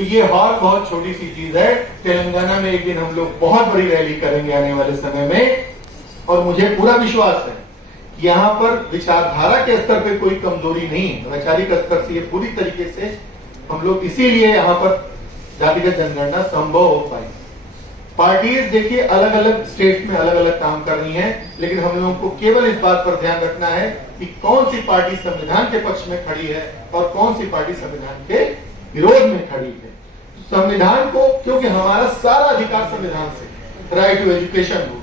तो ये हॉल बहुत छोटी सी चीज है। तेलंगाना में एक दिन हम लोग बहुत बड़ी रैली करेंगे आने वाले समय में, और मुझे पूरा विश्वास है कि यहाँ पर विचारधारा के स्तर पे कोई कमजोरी नहीं है, वैचारिक स्तर से ये पूरी तरीके से हम लोग इसीलिए यहाँ पर जातिगत जनगणना संभव हो पाई। पार्टीज देखिए अलग अलग स्टेट में अलग अलग काम कर रही हैं, लेकिन हम लोगों को केवल इस बात पर ध्यान रखना है कि कौन सी पार्टी संविधान के पक्ष में खड़ी है और कौन सी पार्टी संविधान के विरोध में खड़ी है। संविधान को, क्योंकि हमारा सारा अधिकार संविधान से, राइट टू एजुकेशन हो,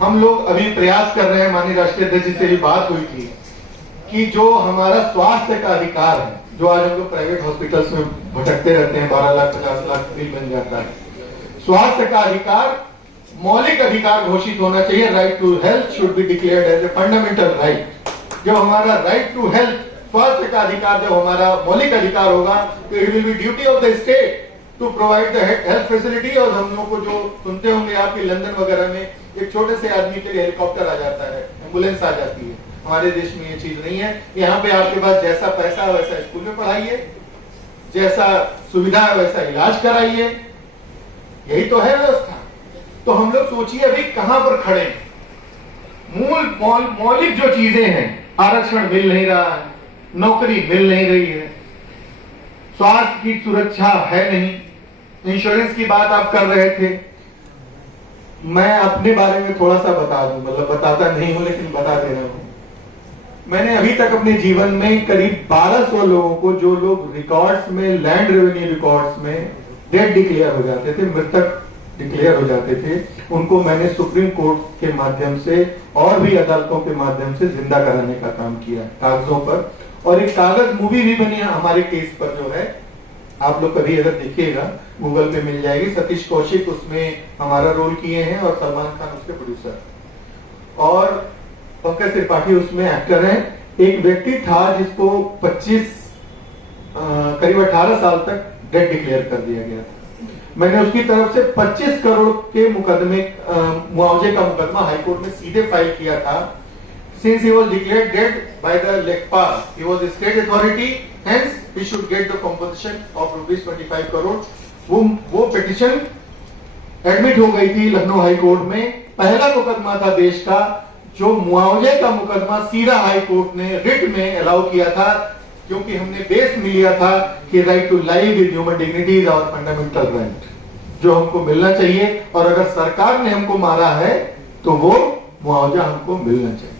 हम लोग अभी प्रयास कर रहे हैं, माननीय राष्ट्रीय अध्यक्ष जी से भी बात हुई थी कि जो हमारा स्वास्थ्य का अधिकार है, जो आज हम लोग प्राइवेट हॉस्पिटल्स में भटकते रहते हैं, 12 लाख 50 लाख बिल बन जाता है, स्वास्थ्य का अधिकार मौलिक अधिकार घोषित होना चाहिए। Right to health should be declared as a fundamental right. जब हमारा राइट टू हेल्थ, स्वास्थ्य का अधिकार जब हमारा मौलिक अधिकार होगा, तो it will be duty of the state to provide the health facility. और हम लोग को जो सुनते होंगे आपके लंदन वगैरह में एक छोटे से आदमी के लिए हेलीकॉप्टर आ जाता है, एम्बुलेंस आ जाती है। हमारे देश में ये चीज नहीं है। यहाँ पे आपके पास जैसा पैसा है वैसा स्कूल में पढ़ाइए, जैसा सुविधा है वैसा इलाज कराइए, यही तो है व्यवस्था। तो हम लोग सोचिए अभी कहां पर खड़े हैं। मौलिक जो चीजें हैं, आरक्षण मिल नहीं रहा है, नौकरी मिल नहीं रही है, स्वास्थ्य की सुरक्षा है नहीं, इंश्योरेंस की बात आप कर रहे थे। मैं अपने बारे में थोड़ा सा बता दूं, मतलब बताता नहीं हूं लेकिन बता दे रहा हूं। मैंने अभी तक अपने जीवन में करीब 1200 लोगों को, जो लोग रिकॉर्ड्स में, लैंड रेवेन्यू रिकॉर्ड्स में डेड डिक्लेयर हो जाते थे, मृतक डिक्लेयर हो जाते थे, उनको मैंने सुप्रीम कोर्ट के माध्यम से और भी अदालतों के माध्यम से जिंदा कराने का काम किया कागजों पर। और एक कागज मूवी भी बनी है हमारे केस पर, जो है आप लोग कभी अगर देखिएगा गूगल पे मिल जाएगी। सतीश कौशिक उसमें हमारा रोल किए हैं और सलमान खान उसके प्रोड्यूसर, और पंकज त्रिपाठी उसमें एक्टर हैं। एक व्यक्ति था जिसको 25 करीब 18 साल तक डेड डिक्लेयर कर दिया गया था। मैंने उसकी तरफ से 25 करोड़ के मुकदमे, मुआवजे का मुकदमा हाईकोर्ट में सीधे फाइल किया था। Since he was declared dead by the Lekpal, he was a state authority, hence he should get the compensation of ₹25 crore. वो पिटिशन एडमिट हो गई थी लखनऊ हाई कोर्ट में। पहला मुकदमा था देश का जो मुआवजे का मुकदमा सीधा हाई कोर्ट ने रिट में अलाउ किया था, क्योंकि हमने बेस में लिया था कि right to live with human dignity is our fundamental right, जो हमको मिलना चाहिए। और अगर सरकार ने हमको मारा है तो वो मुआवजा हमको मिलना चाहिए।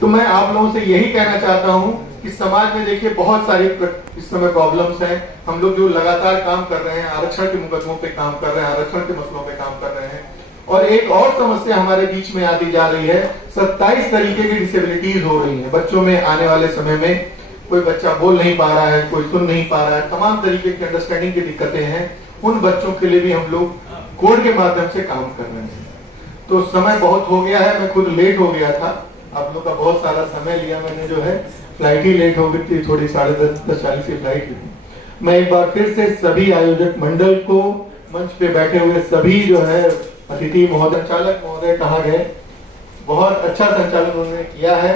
तो मैं आप लोगों से यही कहना चाहता हूं कि समाज में देखिए बहुत सारी इस समय प्रॉब्लम्स हैं। हम लोग जो लगातार काम कर रहे हैं, आरक्षण के मुकदमों पे काम कर रहे हैं, आरक्षण के मसलों पे काम कर रहे हैं। और एक और समस्या हमारे बीच में आती जा रही है, 27 तरीके की डिसेबिलिटीज हो रही है बच्चों में। आने वाले समय में कोई बच्चा बोल नहीं पा रहा है, कोई सुन नहीं पा रहा है, तमाम तरीके की अंडरस्टैंडिंग की दिक्कतें हैं। उन बच्चों के लिए भी हम लोग कोड के माध्यम से काम कर रहे हैं। तो समय बहुत हो गया है, मैं खुद लेट हो गया था, आप लोग का बहुत सारा समय लिया मैंने, जो है फ्लाइट ही लेट हो गई थी, थोड़ी 10:40 की फ्लाइट थी। मैं एक बार फिर से सभी आयोजक मंडल को, मंच पे बैठे हुए सभी जो है अतिथि महोदय, संचालक महोदय कहाँ गए, बहुत अच्छा संचालन उन्होंने किया है।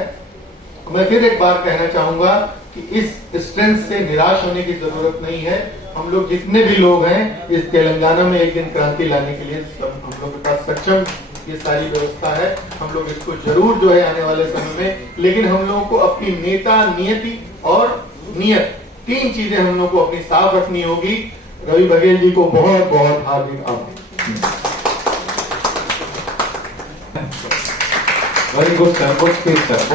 मैं फिर एक बार कहना चाहूंगा कि इस स्ट्रेंथ से निराश होने की जरूरत नहीं है। हम लोग जितने भी लोग हैं, इस तेलंगाना में एक दिन क्रांति लाने के लिए हम लोग के पास सक्षम ये सारी व्यवस्था है। हम लोग इसको जरूर जो है आने वाले समय में, लेकिन हम लोगों को अपनी नेता, नियति और नियत, 3 चीजें हम लोग को अपनी साफ रखनी होगी। रवि बघेल जी को बहुत बहुत हार्दिक आभार। Very good sir, good speech sir.